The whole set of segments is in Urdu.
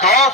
2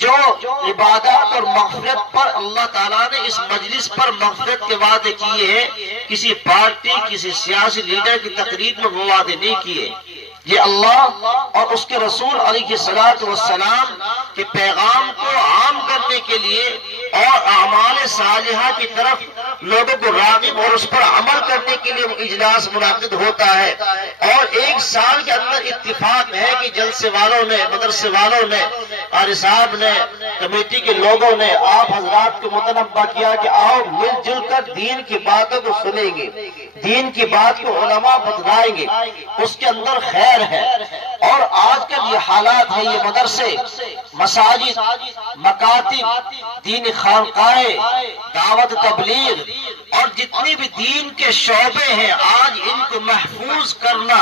جو عبادات اور مغفرت پر اللہ تعالیٰ نے اس مجلس پر مغفرت کے وعدے کیے ہیں، کسی پارٹی کسی سیاسی لیڈر کی تقریر میں وہ وعدے نہیں کیے۔ یہ اللہ اور اس کے رسول علیہ الصلوۃ والسلام کے پیغام کو عام کرنے کے لیے اور اعمال صالحہ کی طرف لوگوں کو راغب اور اس پر عمل کرنے کے لیے وہ اجلاس منعقد ہوتا ہے، اور ایک سال کے اندر اتفاق ہے کہ جلسے والوں نے، مدرسے والوں نے، قاری صاحب نے، کمیٹی کے لوگوں نے آپ حضرات کو متنبہ کیا کہ آؤ مل جل کر دین کی باتوں کو سنیں گے، دین کی بات کو علماء بتلائیں گے، اس کے اندر خیر ہے۔ اور آج کل یہ حالات ہے، یہ مدرسے، مساجد، مکاتب، دین خانقاہیں، دعوت تبلیغ اور جتنی بھی دین کے شعبے ہیں، آج ان کو محفوظ کرنا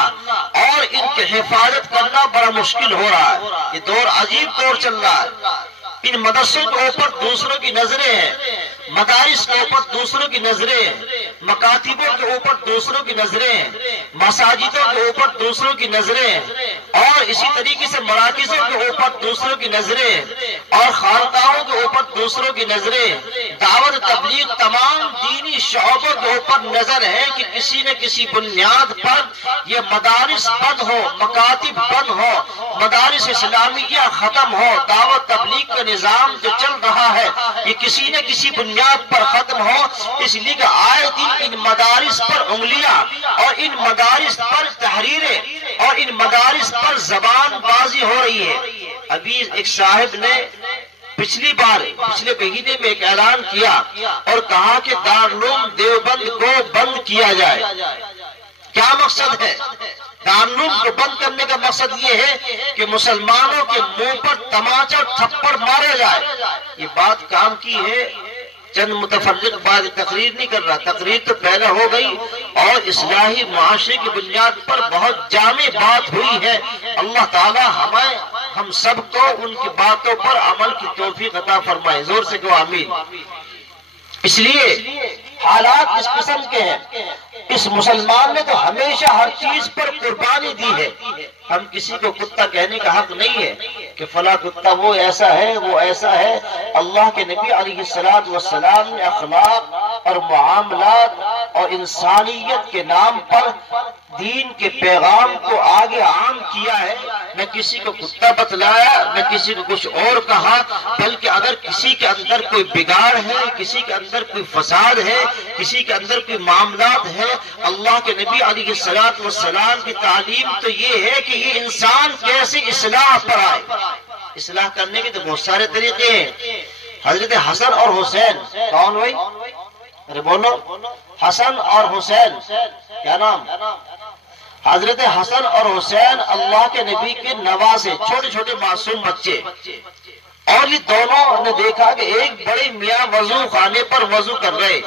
اور ان کی حفاظت کرنا بڑا مشکل ہو رہا ہے۔ یہ دور عجیب دور چل رہا ہے۔ ان مدرسوں کے اوپر دوسروں کی نظریں ہیں، مدارس کے اوپر دوسروں کی نظریں ہیں، مکاتبوں کے اوپر دوسروں کی نظریں ہیں، مساجدوں کے اوپر دوسروں کی نظریں ہیں، اور اسی طریقے سے مراکزوں کے اوپر دوسروں کی نظریں ہیں، اور خانقاہوں کے اوپر دوسروں کی نظریں ہیں۔ دعوت تبلیغ تمام دینی شعبوں کے اوپر نظر ہے کہ کسی نہ کسی بنیاد پر یہ مدارس بند ہو، مکاتب بند ہو، مدارس اسلامیہ ختم ہو، دعوت تبلیغ کا نظام جو چل رہا ہے یہ کسی نہ کسی بنیاد پر ختم ہو۔ اس لیے کہ آئے دن ان مدارس پر انگلیاں اور ان مدارس پر تحریریں اور ان مدارس پر زبان بازی ہو رہی ہے۔ ابھی ایک صاحب نے پچھلے مہینے میں ایک اعلان کیا اور کہا کہ دارالعلوم دیوبند کو بند کیا جائے۔ کیا مقصد ہے؟ دارالعلوم کو بند کرنے کا مقصد یہ ہے کہ مسلمانوں کے منہ پر تماچا تھپڑ مارے جائے۔ یہ بات کام کی ہے، چند متفرق بعد تقریر نہیں کر رہا، تقریر تو پہلے ہو گئی اور اصلاحی معاشرے کی بنیاد پر بہت جامع بات ہوئی ہے۔ اللہ تعالی ہم سب کو ان کی باتوں پر عمل کی توفیق عطا فرمائے۔ زور سے کہو آمین۔ اس لیے حالات اس قسم کے ہیں، اس مسلمان نے تو ہمیشہ ہر چیز پر قربانی دی ہے۔ ہم کسی کو کتا کہنے کا حق نہیں ہے کہ فلاں کتا وہ ایسا ہے وہ ایسا ہے۔ اللہ کے نبی علیہ السلام نے اخلاق اور معاملات اور انسانیت کے نام پر دین کے پیغام کو آگے عام کیا ہے، نہ کسی کو کتا بتلایا نہ کسی کو کچھ اور کہا، بلکہ اگر کسی کے اندر کوئی بگاڑ ہے، کسی کے اندر کوئی فساد ہے، کسی کے اندر کوئی معاملات ہے، اللہ کے نبی علیہ السلام کی تعلیم تو یہ ہے کہ یہ انسان کیسے اصلاح پر آئے۔ اصلاح کرنے کے تو بہت سارے طریقے ہیں۔ حضرت حسن اور حسین، کون ہوئی؟ ارے بولو، حسن اور حسین، کیا نام؟ حضرت حسن اور حسین اللہ کے نبی کے نواسے، چھوٹے چھوٹے معصوم بچے، اور یہ دونوں نے دیکھا کہ ایک بڑے میاں وضو خانے پر وضو کر رہے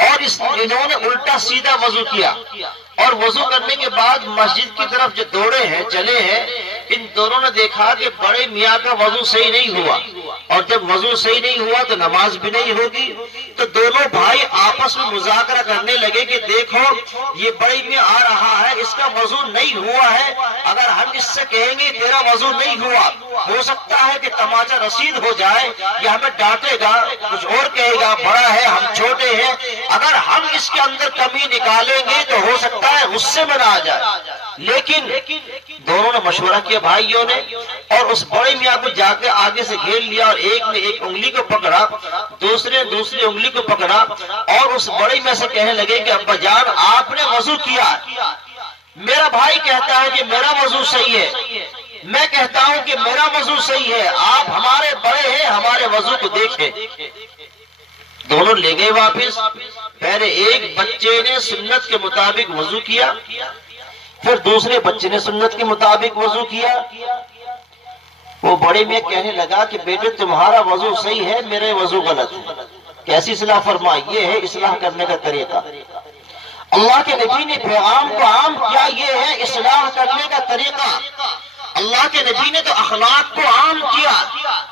اور انہوں نے الٹا سیدھا وضو کیا، اور وضو کرنے کے بعد مسجد کی طرف جو دوڑے ہیں، چلے ہیں، ان دونوں نے دیکھا کہ بڑے میاں کا وضو صحیح نہیں ہوا، اور جب وضو صحیح نہیں ہوا تو نماز بھی نہیں ہوگی۔ تو دونوں بھائی آپس میں مذاکرہ کرنے لگے کہ دیکھو یہ بڑے میاں آ رہا ہے، اس کا وضو نہیں ہوا ہے، اگر ہم اس سے کہیں گے تیرا وضو نہیں ہوا، ہو سکتا ہے کہ تماچا رسید ہو جائے یا ہمیں ڈانٹے گا، کچھ اور کہے گا، بڑا ہے ہم چھوٹے ہیں، اگر ہم اس کے اندر کمی نکالیں گے تو ہو سکتا ہے غصے میں نہ آ جائے۔ لیکن دونوں نے مشورہ کیا بھائیوں نے، اور اس بڑے میاں کو جا کے آگے سے گھیر لیا، اور ایک نے ایک انگلی کو پکڑا، دوسرے نے دوسری انگلی کو پکڑا، اور اس بڑے میاں سے کہنے لگے کہ ابا جان آپ نے وضو کیا، میرا بھائی کہتا ہے کہ میرا وضو صحیح ہے، میں کہتا ہوں کہ میرا وضو صحیح ہے، آپ ہمارے بڑے ہیں، ہمارے وضو کو دیکھیں۔ دونوں لے گئے واپس۔ پہلے ایک بچے نے سنت کے مطابق وضو کیا، پھر دوسرے بچے نے سنت کے مطابق وضو کیا۔ وہ بڑے میں کہنے لگا کہ بیٹے تمہارا وضو صحیح ہے، میرے وضو غلط ہے، کیسی اصلاح فرمائی؟ یہ ہے اصلاح کرنے کا طریقہ۔ اللہ کے نبی نے پیغام کو عام کیا، یہ ہے اصلاح کرنے کا طریقہ۔ اللہ کے نبی نے تو اخلاق کو عام کیا،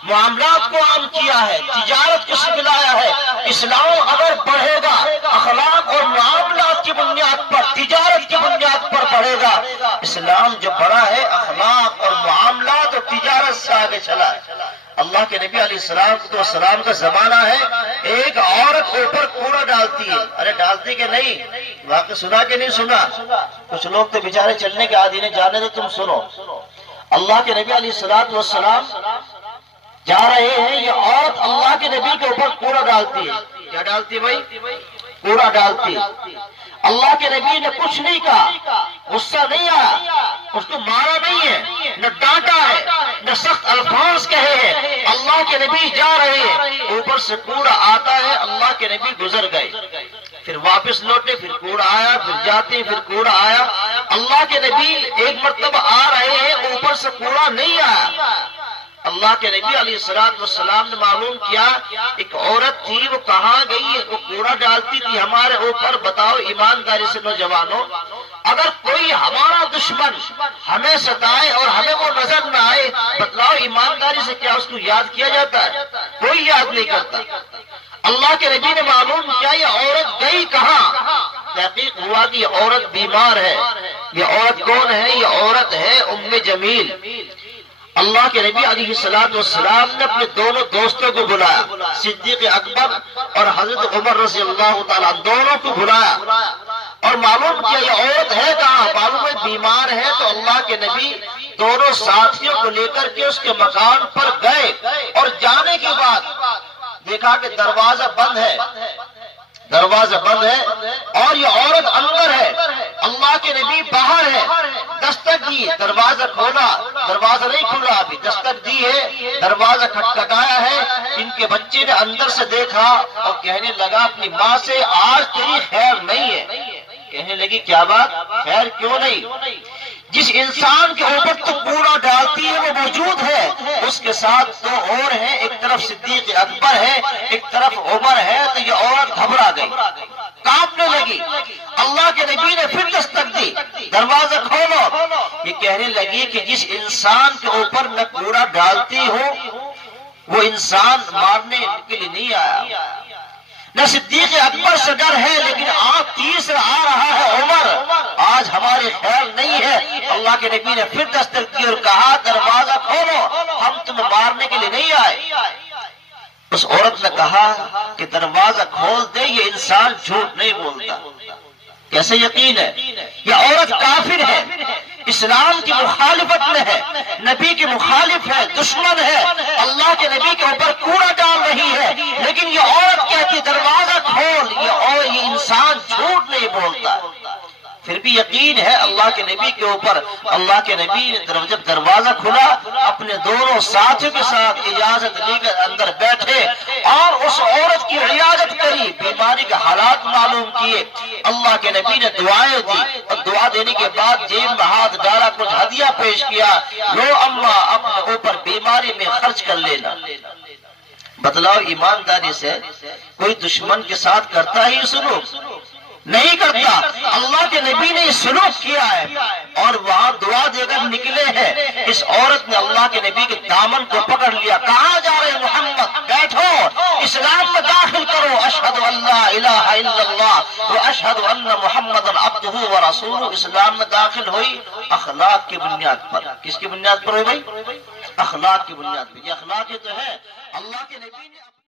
معاملات کو عام کیا ہے، تجارت کو سکھلایا ہے۔ اسلام اگر بڑھے گا اخلاق اور معاملات کی بنیاد پر، تجارت کی بنیاد پر بڑھے گا۔ اسلام جو بڑا ہے اخلاق اور معاملات اور تجارت سے آگے چلا ہے۔ اللہ اللہ کے نبی علیہ السلام کا زمانہ ہے، ایک عورت اوپر کوڑا ڈالتی ہے. ارے ڈالتی کہ نہیں؟ واقعہ سنا کہ نہیں سنا؟ کچھ لوگ تو بیچارے چلنے کے عادی نہیں، جانے تو تم سنو. اللہ کے نبی علیہ السلام جا رہے ہیں، یہ عورت اللہ کے نبی کے اوپر کوڑا ڈالتی ہے. کیا ڈالتی ہے بھائی؟ کوڑا ڈالتی. اللہ کے نبی نے کچھ نہیں کہا، غصہ نہیں آیا، اس کو مارا نہیں ہے، نہ ڈانٹا ہے، نہ سخت الفاظ کہے ہیں. اللہ کے نبی جا رہے ہیں، اوپر سے کوڑا آتا ہے، اللہ کے نبی گزر گئے، پھر واپس لوٹے، پھر کوڑا آیا، پھر جاتے، پھر کوڑا آیا. اللہ کے نبی ایک مرتبہ آ رہے ہیں، اوپر سے کوڑا نہیں آیا. اللہ کے نبی علیہ السلام نے معلوم کیا ایک عورت تھی، وہ کہاں گئی ہے؟ وہ کوڑا ڈالتی تھی ہمارے اوپر. بتاؤ ایمانداری سے نوجوانوں، اگر کوئی ہمارا دشمن ہمیں ستائے اور ہمیں وہ نظر نہ آئے، بتلاؤ ایمانداری سے کیا اس کو یاد کیا جاتا ہے؟ کوئی یاد نہیں کرتا. اللہ کے نبی نے معلوم کیا یہ عورت گئی کہاں؟ تحقیق ہوا کہ یہ عورت بیمار ہے. یہ عورت کون ہے؟ یہ عورت ہے ام جمیل. اللہ کے نبی علیہ السلام نے اپنے دونوں دوستوں کو بلایا، صدیق اکبر اور حضرت عمر رضی اللہ تعالیٰ، دونوں کو بلایا اور معلوم کیا یہ عورت ہے کہاں. معلوم ہے بیمار ہے. تو اللہ کے نبی دونوں ساتھیوں کو لے کر کے اس کے مکان پر گئے اور جانے کے بعد دیکھا کہ دروازہ بند ہے، دروازہ بند ہے اور یہ عورت اندر ہے. اللہ کے نبی باہر ہے. دستک دی، دروازہ کھولا، دروازہ نہیں کھلا ابھی، دستک دی ہے، دروازہ کھٹکھٹایا ہے. ان کے بچے نے اندر سے دیکھا اور کہنے لگا اپنی ماں سے، آج تیری خیر نہیں ہے. کہنے لگی کیا بات؟ خیر کیوں نہیں؟ جس انسان کے اوپر تو کوڑا ڈالتی ہے وہ موجود ہے، اس کے ساتھ دو اور ہیں، ایک طرف صدیق اکبر ہے، ایک طرف عمر ہے. تو یہ عورت گھبرا گئی، کانپنے لگی. اللہ کے نبی نے پھر دستک دی، دروازہ کھولو. یہ کہنے لگی کہ جس انسان کے اوپر میں کوڑا ڈالتی ہوں وہ انسان مارنے کے لیے نہیں آیا. نہ صدیق اکبر سے ڈر ہے، لیکن آپ تیسرا آ رہا ہے عمر، آج ہماری خیر نہیں ہے. اللہ کے نبی نے پھر دستک دی اور کہا دروازہ کھولو، ہم تمہیں مارنے کے لیے نہیں آئے. اس عورت نے کہا کہ دروازہ کھول دے، یہ انسان جھوٹ نہیں بولتا. کیسے یقین ہے؟ یہ عورت کافر ہے، اسلام کی مخالفت میں ہے، نبی کی مخالف ہے، دشمن ہے، اللہ کے نبی کے اوپر کوڑا ڈال رہی ہے. لیکن یہ عورت کہتی دروازہ کھول، یہ انسان جھوٹ نہیں بولتا. پھر بھی یقین ہے اللہ کے نبی کے اوپر. اللہ کے نبی نے جب دروازہ کھلا اپنے دونوں ساتھیوں کے ساتھ اجازت لے کر اندر بیٹھے اور اس عورت کی عیادت کری، بیماری کے حالات معلوم کیے. اللہ کے نبی نے دعائیں دی اور دعا دینے کے بعد جیب میں ہاتھ ڈالا، کچھ ہدیہ پیش کیا، لو اما اپنے اوپر بیماری میں خرچ کر لینا. بتلاؤ ایمانداری سے کوئی دشمن کے ساتھ کرتا ہی سلوک؟ نہیں کرتا. اللہ کے نبی نے سلوک کیا ہے اور وہاں دعا دے کر نکلے ہیں. اس عورت نے اللہ کے نبی کے دامن کو پکڑ لیا. کہاں جا رہے محمد؟ بیٹھو، اسلام میں داخل کرو. اشہد ان لا الہ الا اللہ و اشہد ان محمد عبدہ و رسولہ. اسلام میں داخل ہوئی اخلاق کی بنیاد پر. کس کی بنیاد پر ہوئی بھائی؟ اخلاق کی بنیاد پر. یہ اخلاق تو ہے اللہ کے نبی نے